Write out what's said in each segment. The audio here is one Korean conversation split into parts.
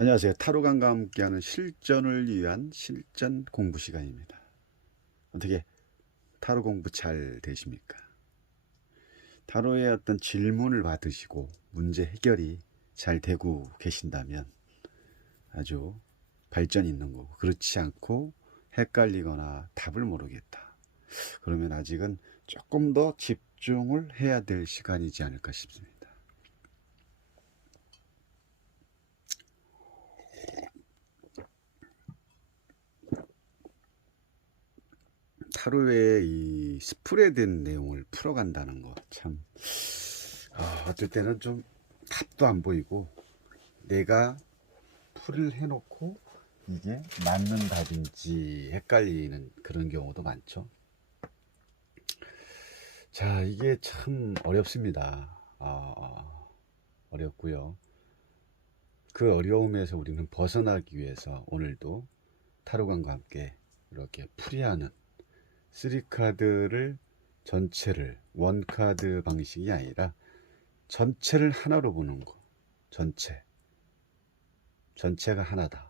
안녕하세요. 타로감과 함께하는 실전을 위한 실전 공부 시간입니다. 어떻게 타로 공부 잘 되십니까? 타로의 어떤 질문을 받으시고 문제 해결이 잘 되고 계신다면 아주 발전 있는 거고, 그렇지 않고 헷갈리거나 답을 모르겠다, 그러면 아직은 조금 더 집중을 해야 될 시간이지 않을까 싶습니다. 타로의 이 스프레드된 내용을 풀어간다는 거 참, 어떨 때는 좀 답도 안 보이고 내가 풀을 해놓고 이게 맞는 답인지 헷갈리는 그런 경우도 많죠. 자, 이게 참 어렵습니다. 어렵고요. 그 어려움에서 우리는 벗어나기 위해서 오늘도 타로관과 함께 이렇게 풀이하는 3카드를 전체를 원카드 방식이 아니라 전체를 하나로 보는 거. 전체가 하나다.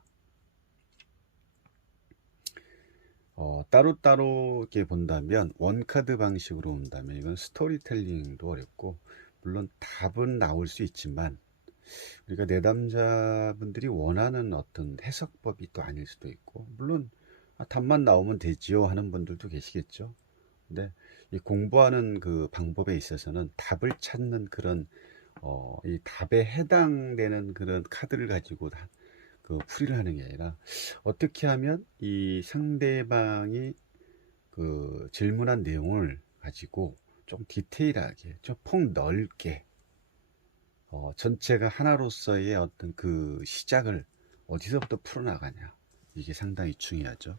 따로따로 이렇게 본다면, 원카드 방식으로 본다면 이건 스토리텔링도 어렵고, 물론 답은 나올 수 있지만 우리가 내담자분들이 원하는 어떤 해석법이 또 아닐 수도 있고, 물론 답만 나오면 되지요 하는 분들도 계시겠죠. 근데 이 공부하는 그 방법에 있어서는 답을 찾는 그런 이 답에 해당되는 그런 카드를 가지고 그 풀이를 하는 게 아니라, 어떻게 하면 이 상대방이 그 질문한 내용을 가지고 좀 디테일하게, 좀 폭넓게, 전체가 하나로서의 어떤 그 시작을 어디서부터 풀어나가냐, 이게 상당히 중요하죠.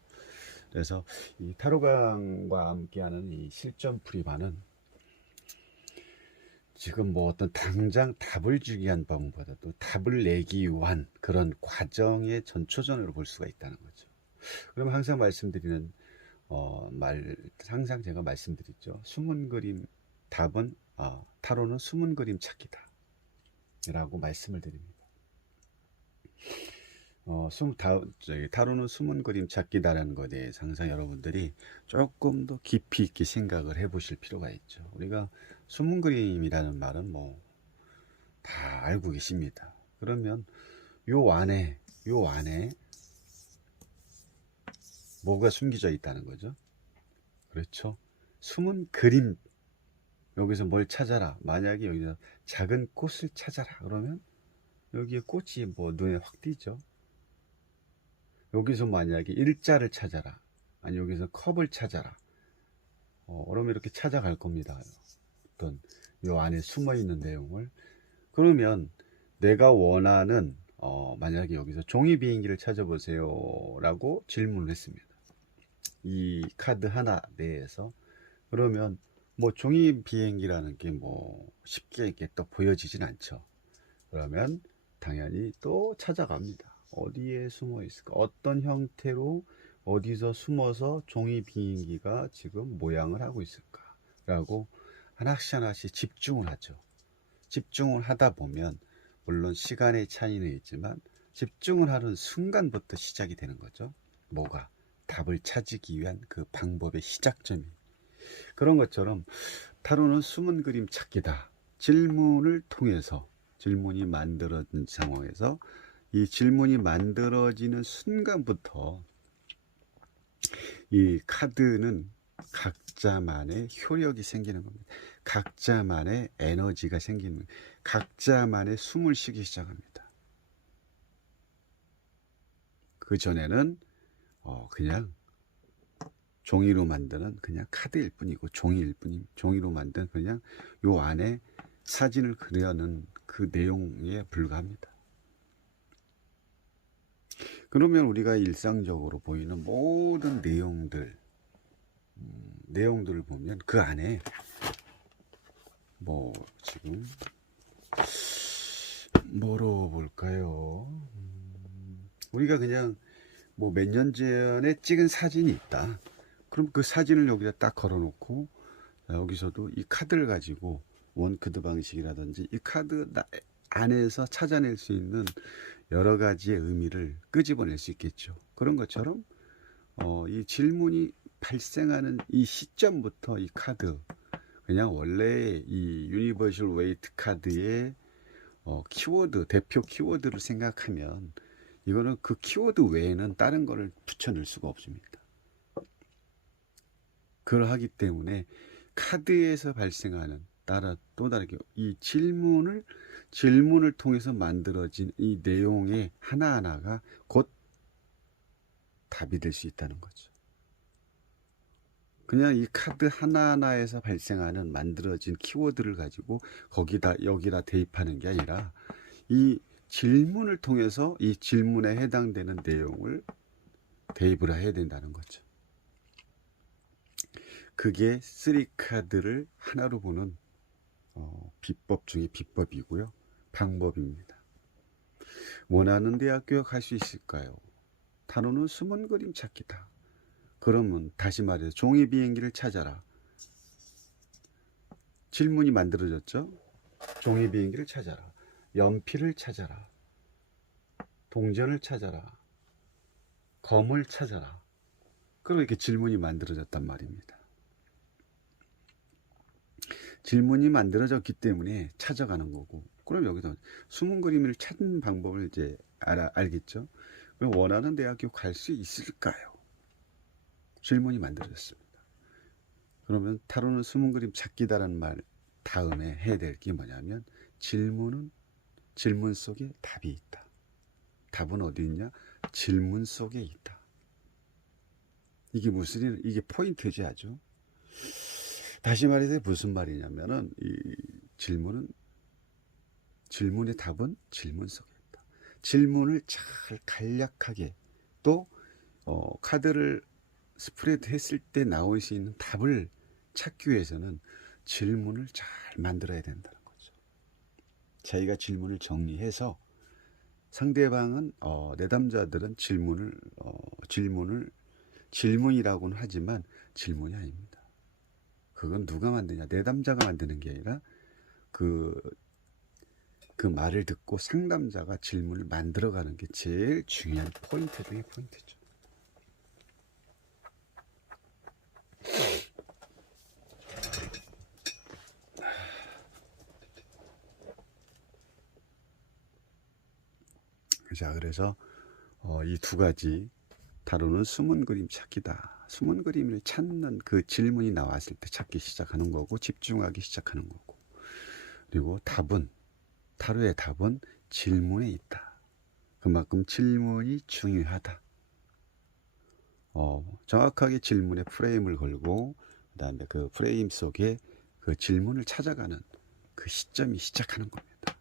그래서 이 타로강과 함께하는 이 실전 풀이반은 지금 뭐 어떤 당장 답을 주기 위한 방법보다도 답을 내기 위한 그런 과정의 전초전으로 볼 수가 있다는 거죠. 그러면 항상 말씀드리는 항상 제가 말씀드리죠. 숨은 그림, 답은 타로는 숨은 그림 찾기다 라고 말씀을 드립니다. 타로는 숨은 그림 찾기다라는 것에 대해서 항상 여러분들이 조금 더 깊이 있게 생각을 해 보실 필요가 있죠. 우리가 숨은 그림이라는 말은 뭐 다 알고 계십니다. 그러면 요 안에 뭐가 숨겨져 있다는 거죠? 그렇죠. 숨은 그림, 여기서 뭘 찾아라. 만약에 여기서 작은 꽃을 찾아라 그러면 여기에 꽃이 뭐 눈에 확 띄죠. 여기서 만약에 일자를 찾아라, 아니 여기서 컵을 찾아라, 그러면 이렇게 찾아갈 겁니다. 어떤 요 안에 숨어 있는 내용을. 그러면 내가 원하는 만약에 여기서 종이 비행기를 찾아보세요 라고 질문을 했습니다. 이 카드 하나 내에서. 그러면 뭐 종이 비행기라는 게 뭐 쉽게 이렇게 또 보여지진 않죠. 그러면 당연히 또 찾아갑니다. 어디에 숨어 있을까? 어떤 형태로 어디서 숨어서 종이 비행기가 지금 모양을 하고 있을까? 라고 하나씩 하나씩 집중을 하죠. 집중을 하다 보면 물론 시간의 차이는 있지만 집중을 하는 순간부터 시작이 되는 거죠. 뭐가? 답을 찾기 위한 그 방법의 시작점이. 그런 것처럼 타로는 숨은 그림 찾기다. 질문을 통해서, 질문이 만들어진 상황에서 이 질문이 만들어지는 순간부터 이 카드는 각자만의 효력이 생기는 겁니다. 각자만의 에너지가 생기는 겁니다. 각자만의 숨을 쉬기 시작합니다. 그 전에는 그냥 종이로 만드는 그냥 카드일 뿐이고, 종이로 만든 그냥 요 안에 사진을 그려는 그 내용에 불과합니다. 그러면 우리가 일상적으로 보이는 모든 내용들을 보면 그 안에 뭐 지금 뭐로 볼까요? 우리가 그냥 뭐 몇 년 전에 찍은 사진이 있다. 그럼 그 사진을 여기다 딱 걸어놓고, 여기서도 이 카드를 가지고 원카드 방식이라든지 이 카드 안에서 찾아낼 수 있는 여러 가지의 의미를 끄집어낼 수 있겠죠. 그런 것처럼 이 질문이 발생하는 이 시점부터 이 카드, 그냥 원래 이 유니버셜 웨이트 카드의 키워드, 대표 키워드를 생각하면 이거는 그 키워드 외에는 다른 거를 붙여넣을 수가 없습니다. 그러하기 때문에 카드에서 발생하는 또 다르게 이 질문을 통해서 만들어진 이 내용의 하나하나가 곧 답이 될 수 있다는 거죠. 그냥 이 카드 하나하나에서 발생하는 만들어진 키워드를 가지고 여기다 대입하는 게 아니라 이 질문을 통해서 이 질문에 해당되는 내용을 대입을 해야 된다는 거죠. 그게 3카드를 하나로 보는 비법 중에 비법이고요. 방법입니다. 원하는 대학교에 갈 수 있을까요? 단어는 숨은 그림 찾기다. 그러면 다시 말해서 종이 비행기를 찾아라. 질문이 만들어졌죠? 종이 비행기를 찾아라. 연필을 찾아라. 동전을 찾아라. 검을 찾아라. 그럼 이렇게 질문이 만들어졌단 말입니다. 질문이 만들어졌기 때문에 찾아가는 거고, 그럼 여기서 숨은 그림을 찾는 방법을 이제 알겠죠? 그럼 원하는 대학교 갈 수 있을까요? 질문이 만들어졌습니다. 그러면 타로는 숨은 그림 찾기다라는 말 다음에 해야 될 게 뭐냐면, 질문 속에 답이 있다. 답은 어디 있냐? 질문 속에 있다. 이게 포인트지 아주. 다시 말해서 무슨 말이냐면은, 이 질문의 답은 질문 속에 있다. 질문을 잘 간략하게, 또 카드를 스프레드 했을 때 나올 수 있는 답을 찾기 위해서는 질문을 잘 만들어야 된다는 거죠. 자기가 질문을 정리해서 상대방은 내담자들은 질문이라고는 하지만 질문이 아닙니다. 그건 누가 만드냐? 내담자가 만드는 게 아니라 그 말을 듣고 상담자가 질문을 만들어가는 게 제일 중요한 포인트 중에 포인트죠. 자, 그래서 이 두 가지 다루는 숨은 그림 찾기다. 숨은 그림을 찾는 그 질문이 나왔을 때 찾기 시작하는 거고, 집중하기 시작하는 거고, 그리고 타로의 답은 질문에 있다. 그만큼 질문이 중요하다. 정확하게 질문에 프레임을 걸고, 그 다음에 그 프레임 속에 그 질문을 찾아가는 그 시점이 시작하는 겁니다.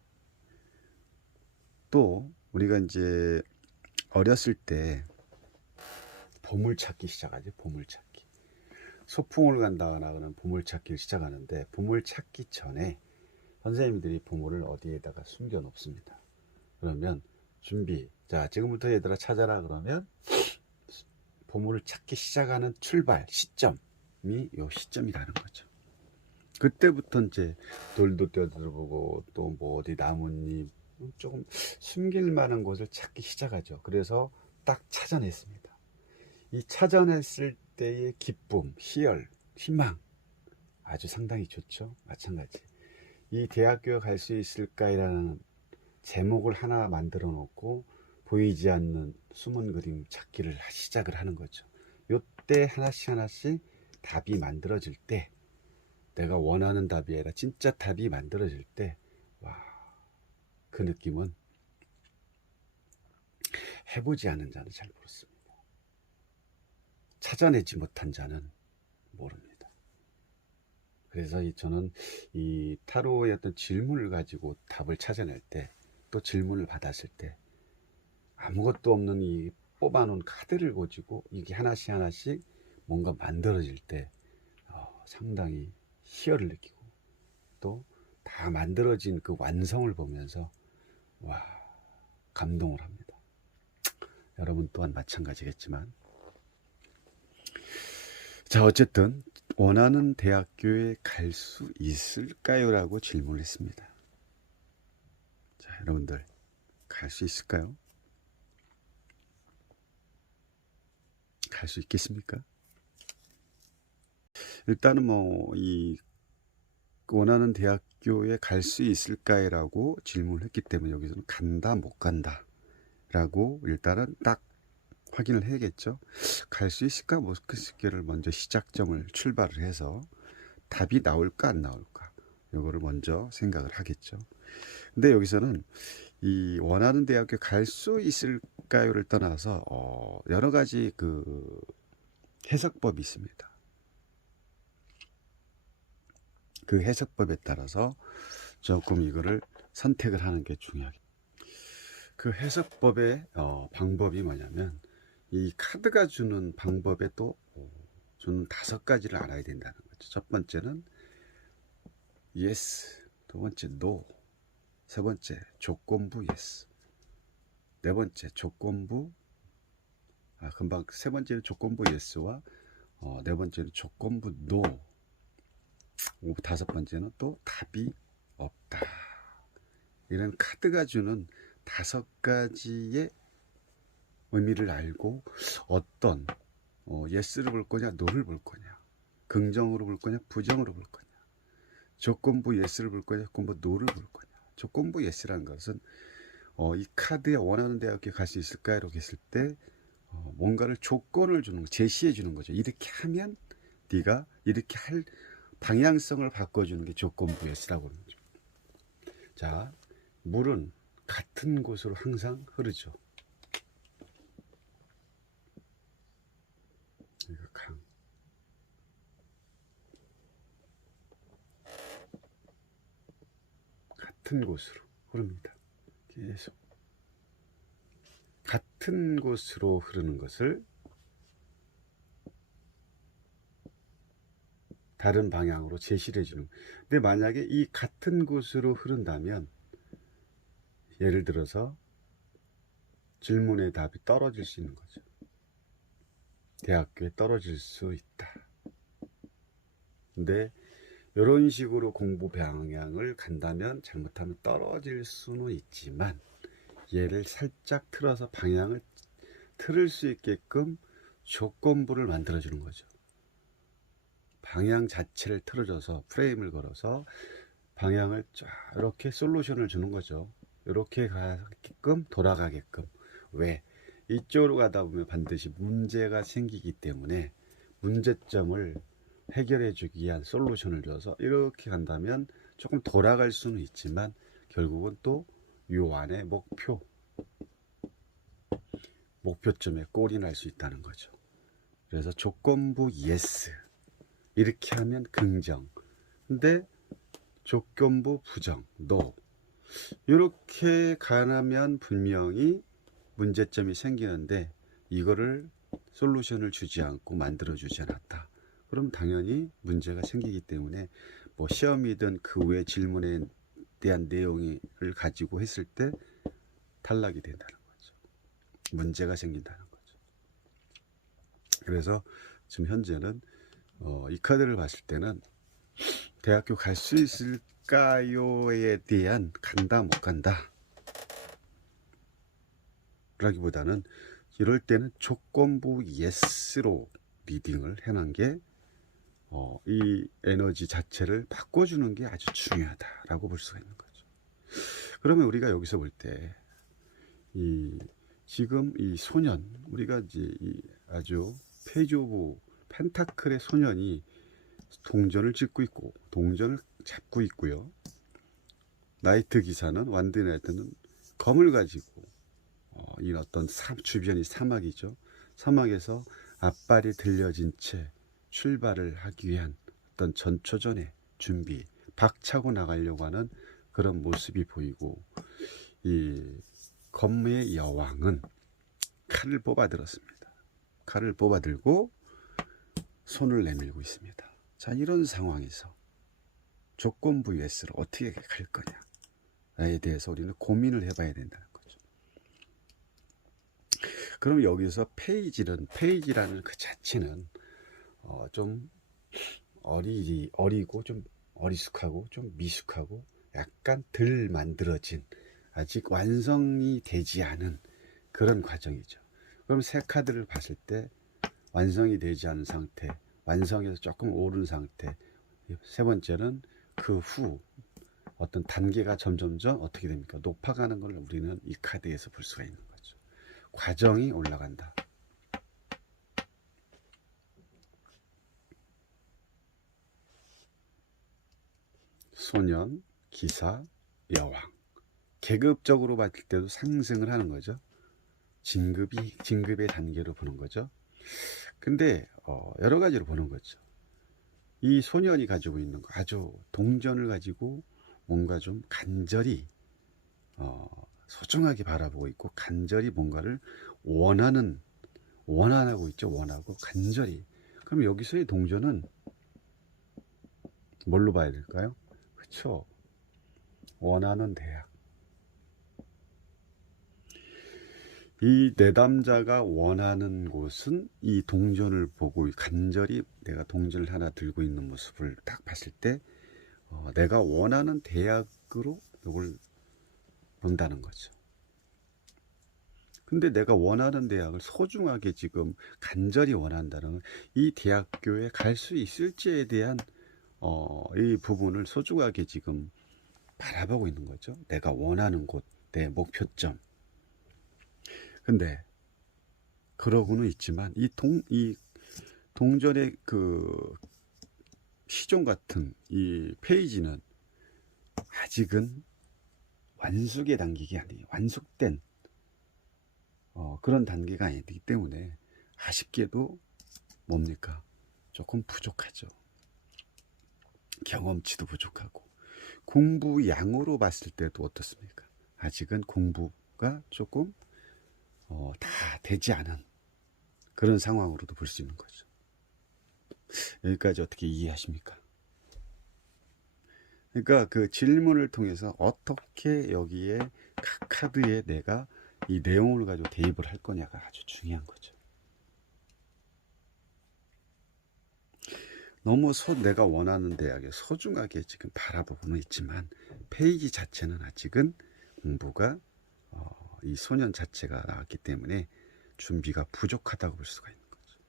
또 우리가 이제 어렸을 때 보물찾기 시작하지. 보물찾기. 소풍을 간다거나 그런 보물찾기를 시작하는데, 보물찾기 전에 선생님들이 보물을 어디에다가 숨겨 놓습니다. 그러면 자, 지금부터 얘들아 찾아라. 그러면 보물을 찾기 시작하는 출발 시점이 요 시점이라는 거죠. 그때부터 이제 돌도 떼어들어보고, 또 뭐 어디 나뭇잎 조금 숨길 만한 곳을 찾기 시작하죠. 그래서 딱 찾아냈습니다. 이 찾아냈을 때의 기쁨, 희열, 희망 아주 상당히 좋죠. 마찬가지. 이 대학교에 갈 수 있을까라는 제목을 하나 만들어 놓고 보이지 않는 숨은 그림 찾기를 시작을 하는 거죠. 요때 하나씩 답이 만들어질 때, 내가 원하는 답이 아니라 진짜 답이 만들어질 때, 와, 그 느낌은 해보지 않은 자는 잘 모릅니다. 찾아내지 못한 자는 모릅니다. 그래서 저는 이 타로의 어떤 질문을 가지고 답을 찾아낼 때, 또 질문을 받았을 때, 아무것도 없는 이 뽑아놓은 카드를 가지고 이게 하나씩 뭔가 만들어질 때 상당히 희열을 느끼고, 또 다 만들어진 그 완성을 보면서 와, 감동을 합니다. 여러분 또한 마찬가지겠지만, 자, 어쨌든 원하는 대학교에 갈 수 있을까요? 라고 질문을 했습니다. 자, 여러분들 갈 수 있을까요? 갈 수 있겠습니까? 일단은 뭐 이 원하는 대학교에 갈 수 있을까라고 질문을 했기 때문에 여기서는 간다 못 간다 라고 일단은 딱 확인을 해야겠죠. 갈 수 있을까 못 있을까를 먼저 시작점을 출발을 해서 답이 나올까 안 나올까 이거를 먼저 생각을 하겠죠. 근데 여기서는 이 원하는 대학교 갈 수 있을까요를 떠나서 여러 가지 그 해석법이 있습니다. 그 해석법에 따라서 조금 이거를 선택을 하는 게 중요하겠죠. 그 해석법의 방법이 뭐냐면 이 카드가 주는 방법에 또 주는 5가지를 알아야 된다는 거죠. 첫 번째는 yes, 두 번째 no, 세 번째 조건부 yes, 네 번째 조건부 금방 세 번째는 조건부 yes와 네 번째는 조건부 no, 다섯 번째는 또 답이 없다. 이런 카드가 주는 5가지의 의미를 알고 어떤 yes를 볼 거냐 no를 볼 거냐, 긍정으로 볼 거냐 부정으로 볼 거냐, 조건부 yes를 볼 거냐 조건부 no를 볼 거냐. 조건부 yes라는 것은 이 카드에 원하는 대학교에 갈 수 있을까 이렇게 했을 때 뭔가를 조건을 주는 거, 제시해 주는 거죠. 이렇게 하면 네가 이렇게 할 방향성을 바꿔주는 게 조건부 yes라고 하는 거죠. 자, 물은 같은 곳으로 항상 흐르죠. 이거 강. 같은 곳으로 흐릅니다. 계속 같은 곳으로 흐르는 것을 다른 방향으로 제시를 해주는. 근데 만약에 이 같은 곳으로 흐른다면 예를 들어서 질문의 답이 떨어질 수 있는 거죠. 대학교에 떨어질 수 있다. 근데 이런 식으로 공부 방향을 간다면 잘못하면 떨어질 수는 있지만 얘를 살짝 틀어서 방향을 틀을 수 있게끔 조건부를 만들어주는 거죠. 방향 자체를 틀어줘서 프레임을 걸어서 방향을 쫙 이렇게 솔루션을 주는 거죠. 이렇게 가게끔 돌아가게끔. 왜? 이쪽으로 가다 보면 반드시 문제가 생기기 때문에 문제점을 해결해 주기 위한 솔루션을 줘서 이렇게 간다면 조금 돌아갈 수는 있지만 결국은 또 요 안에 목표점에 골이 날 수 있다는 거죠. 그래서 조건부 yes 이렇게 하면 긍정, 근데 조건부 부정 no 이렇게 가면 분명히 문제점이 생기는데 이거를 솔루션을 주지 않고 만들어 주지 않았다. 그럼 당연히 문제가 생기기 때문에 뭐 시험이든 그 외 질문에 대한 내용을 가지고 했을 때 탈락이 된다는 거죠. 문제가 생긴다는 거죠. 그래서 지금 현재는 이 카드를 봤을 때는 대학교 갈 수 있을까요에 대한 간다 못 간다 라기보다는 이럴 때는 조건부 yes로 리딩을 해놓은 게 이 에너지 자체를 바꿔주는 게 아주 중요하다라고 볼 수가 있는 거죠. 그러면 우리가 여기서 볼 때 지금 이 소년, 우리가 이제 아주 페이지 오브 펜타클의 소년이 동전을 짚고 있고 동전을 잡고 있고요. 나이트 기사는 완드 나이트는 검을 가지고 이 어떤 주변이 사막이죠. 사막에서 앞발이 들려진 채 출발을 하기 위한 어떤 전초전의 준비, 박차고 나가려고 하는 그런 모습이 보이고 이 검의 여왕은 칼을 뽑아 들었습니다. 칼을 뽑아 들고 손을 내밀고 있습니다. 자, 이런 상황에서 조건부 yes로 어떻게 갈 거냐에 대해서 우리는 고민을 해봐야 된다는 거죠. 그럼 여기서 페이지라는 그 자체는 좀 어리고 좀 어리숙하고 좀 미숙하고 약간 덜 만들어진 아직 완성이 되지 않은 그런 과정이죠. 그럼 세 카드를 봤을 때 완성이 되지 않은 상태, 완성에서 조금 오른 상태, 세 번째는 그 후 어떤 단계가 점점점 어떻게 됩니까? 높아가는 걸 우리는 이 카드에서 볼 수가 있는 거죠. 과정이 올라간다. 소년, 기사, 여왕. 계급적으로 봤을 때도 상승을 하는 거죠. 진급의 단계로 보는 거죠. 근데 여러 가지로 보는 거죠. 이 소년이 가지고 있는 거, 아주 동전을 가지고 뭔가 좀 간절히 소중하게 바라보고 있고, 간절히 뭔가를 원하고 있죠. 원하고 간절히. 그럼 여기서의 동전은 뭘로 봐야 될까요? 그렇죠. 원하는 대학. 이 내담자가 원하는 곳은 이 동전을 보고 간절히 내가 동전을 하나 들고 있는 모습을 딱 봤을 때 내가 원하는 대학으로 이걸 본다는 거죠. 근데 내가 원하는 대학을 소중하게 지금 간절히 원한다는 이 대학교에 갈 수 있을지에 대한 이 부분을 소중하게 지금 바라보고 있는 거죠. 내가 원하는 곳, 내 목표점. 근데 그러고는 있지만 이 동전의 그 시종 같은 이 페이지는 아직은 완숙의 단계가 아니에요. 완숙된 그런 단계가 아니기 때문에 아쉽게도 뭡니까? 조금 부족하죠. 경험치도 부족하고 공부 양으로 봤을 때도 어떻습니까? 아직은 공부가 조금 다 되지 않은 그런 상황으로도 볼 수 있는 거죠. 여기까지 어떻게 이해하십니까? 그러니까 그 질문을 통해서 어떻게 여기에 각 카드에 내가 이 내용을 가지고 대입을 할 거냐가 아주 중요한 거죠. 너무 내가 원하는 대학에 소중하게 지금 바라보고는 있지만 페이지 자체는 아직은 공부가 이 소년 자체가 나왔기 때문에 준비가 부족하다고 볼 수가 있는 거죠.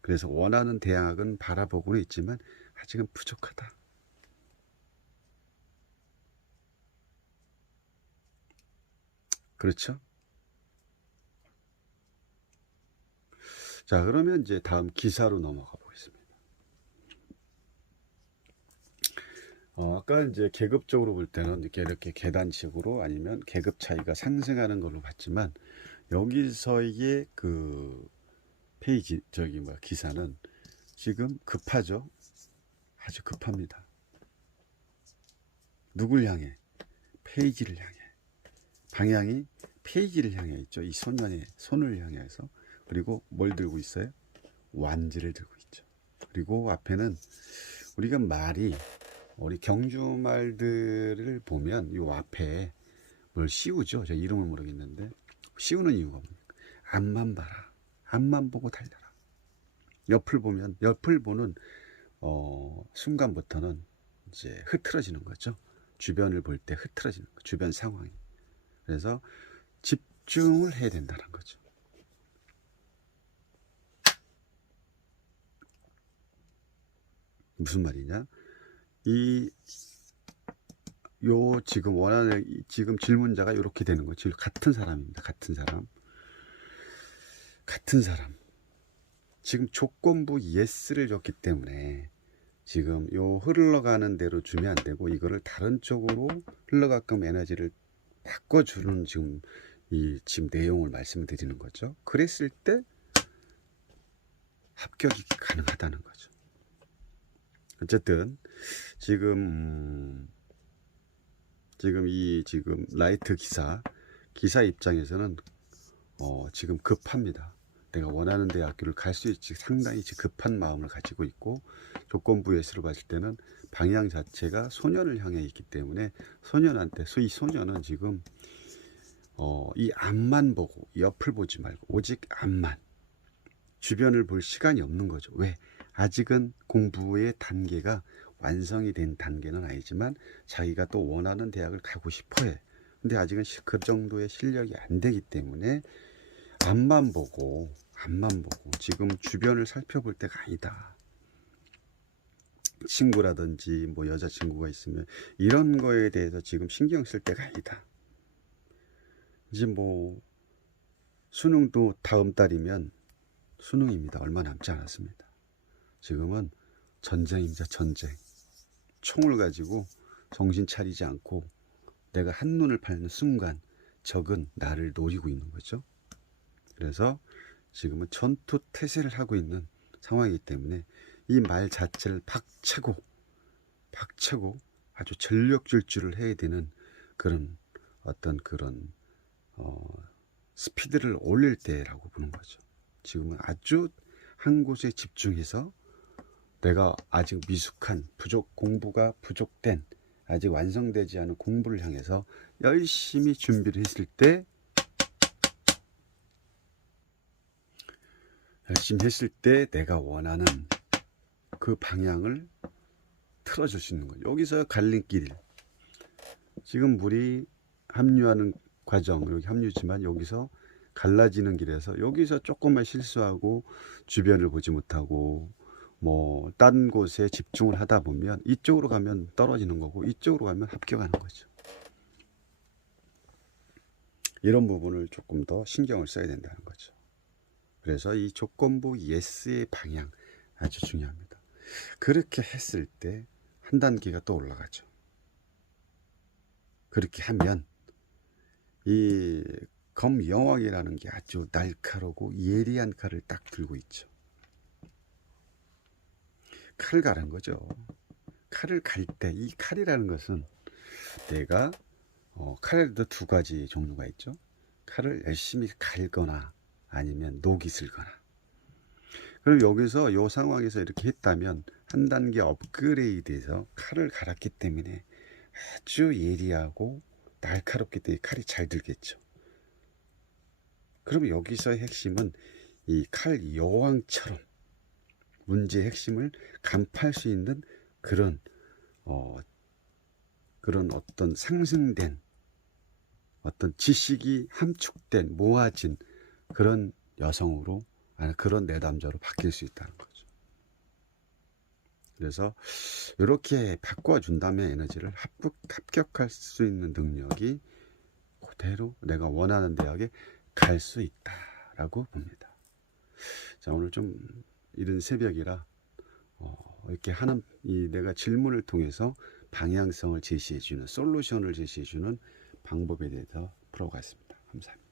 그래서 원하는 대학은 바라보고는 있지만 아직은 부족하다. 그렇죠? 자, 그러면 이제 다음 기사로 넘어가 보겠습니다. 아까 이제 계급적으로 볼 때는 이렇게 계단식으로 아니면 계급 차이가 상승하는 걸로 봤지만 여기서의 그 페이지 기사는 지금 급하죠. 아주 급합니다. 누굴 향해? 페이지를 향해. 방향이 페이지를 향해 있죠. 이 소년의 손을 향해서. 그리고 뭘 들고 있어요? 완지를 들고 있죠. 그리고 앞에는 우리가 우리 경주 말들을 보면 이 앞에 뭘 씌우죠. 저 이름을 모르겠는데 씌우는 이유가 뭡니까? 앞만 봐라. 앞만 보고 달려라. 옆을 보는 순간부터는 이제 흐트러지는 거죠. 주변을 볼 때 흐트러지는 거, 주변 상황이. 그래서 집중을 해야 된다는 거죠. 무슨 말이냐? 지금 질문자가 이렇게 되는 거죠. 같은 사람입니다. 같은 사람. 지금 조건부 yes를 줬기 때문에 지금 흘러가는 대로 주면 안 되고 이거를 다른 쪽으로 흘러가끔 에너지를 바꿔주는 지금 내용을 말씀을 드리는 거죠. 그랬을 때 합격이 가능하다는 거죠. 어쨌든 지금 라이트 기사 입장에서는 지금 급합니다. 내가 원하는 대학교를 갈 수 있지 상당히 급한 마음을 가지고 있고 조건부 예스를 봤을 때는 방향 자체가 소년을 향해 있기 때문에 소년한테 이 소년은 지금 이 앞만 보고 옆을 보지 말고 오직 앞만 주변을 볼 시간이 없는 거죠. 왜? 아직은 공부의 단계가 완성이 된 단계는 아니지만 자기가 또 원하는 대학을 가고 싶어 해. 근데 아직은 그 정도의 실력이 안 되기 때문에 앞만 보고 지금 주변을 살펴볼 때가 아니다. 친구라든지 뭐 여자친구가 있으면 이런 거에 대해서 지금 신경 쓸 때가 아니다. 이제 뭐 수능도 다음 달이면 수능입니다. 얼마 남지 않았습니다. 지금은 전쟁입니다. 전쟁. 총을 가지고 정신 차리지 않고 내가 한눈을 파는 순간 적은 나를 노리고 있는 거죠. 그래서 지금은 전투 태세를 하고 있는 상황이기 때문에 이 말 자체를 박차고 아주 전력 질주를 해야 되는 그런 어떤 그런 스피드를 올릴 때라고 보는 거죠. 지금은 아주 한 곳에 집중해서 내가 아직 미숙한 공부가 부족된 아직 완성되지 않은 공부를 향해서 열심히 준비를 했을 때 내가 원하는 그 방향을 틀어줄 수 있는 거죠. 여기서 갈림길, 지금 물이 합류하는 과정, 여기 합류지만 여기서 갈라지는 길에서 여기서 조금만 실수하고 주변을 보지 못하고 뭐 딴 곳에 집중을 하다 보면 이쪽으로 가면 떨어지는 거고 이쪽으로 가면 합격하는 거죠. 이런 부분을 조금 더 신경을 써야 된다는 거죠. 그래서 이 조건부 예스의 방향 아주 중요합니다. 그렇게 했을 때 한 단계가 또 올라가죠. 그렇게 하면 이 검영왕이라는 게 아주 날카롭고 예리한 칼을 딱 들고 있죠. 칼 가는 거죠. 칼을 갈 때 이 칼이라는 것은 내가 칼에도 두 가지 종류가 있죠. 칼을 열심히 갈거나 아니면 녹이 슬거나. 그럼 여기서 이 상황에서 이렇게 했다면 한 단계 업그레이드해서 칼을 갈았기 때문에 아주 예리하고 날카롭기 때문에 칼이 잘 들겠죠. 그럼 여기서의 핵심은 이 칼 여왕처럼 문제의 핵심을 간파할 수 있는 그런 어떤 상승된 어떤 지식이 함축된 모아진 그런 여성으로, 아니 그런 내담자로 바뀔 수 있다는 거죠. 그래서 이렇게 바꿔준다면 에너지를 합격할 수 있는 능력이 그대로 내가 원하는 대학에 갈 수 있다라고 봅니다. 자, 오늘 좀 이른 새벽이라 이렇게 하는 내가 질문을 통해서 방향성을 제시해주는, 솔루션을 제시해주는 방법에 대해서 풀어갔습니다. 감사합니다.